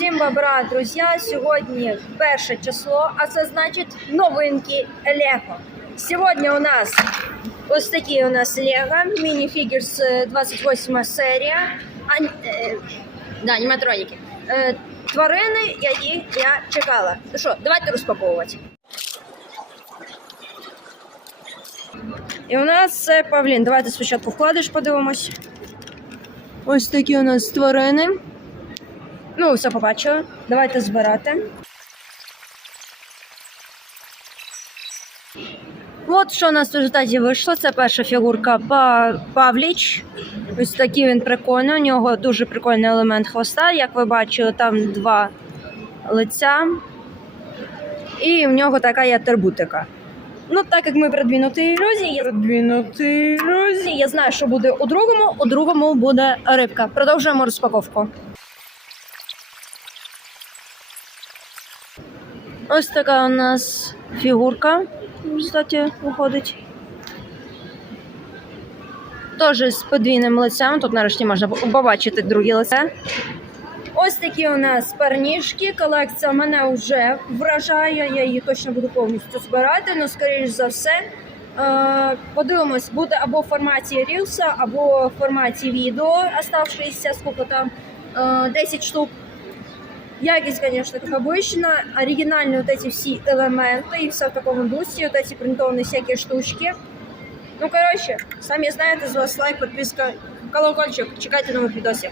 Всім бобра, друзі! Сьогодні перше число, а це значить новинки Лего. Сьогодні у нас ось такі у нас Лего, мініфігерс е, 28 серія. А, е, да, аніматроніки. Е, тварини, які я чекала. Ну що, давайте розпаковувати. І у нас це Павлін. Давайте спочатку вкладиш, подивимось. Ось такі у нас тварини. Ну, все побачили. Давайте збирати. От що у нас в результаті вийшло. Це перша фігурка Па- Павліч. Ось такий він прикольний. У нього дуже прикольний елемент хвоста. Як ви бачили, там два лиця. І в нього така є тербутика. Ну, так як ми продвинуті ілюзії, я Продвинутий роз... я знаю, що буде у другому. У другому буде рибка. Продовжуємо розпаковку. Ось така у нас фігурка, в виходить. Теж з подвійним лицем. Тут нарешті можна побачити друге лице. Ось такі у нас парніжки. Колекція мене вже вражає. Я її точно буду повністю збирати, але скоріш за все. Е, Подивимось, буде або в форматі рілса, або в форматі відео, оставшися сколько там е, 10 штук. Якість, звісно, как обычно. Оригінальні вот эти всі елементи і все в такому дусі, вот эти принтовані всякі штучки. Ну, коротше, самі знаєте, з вас лайк, підписка, колокольчик. Чекайте нових відосів.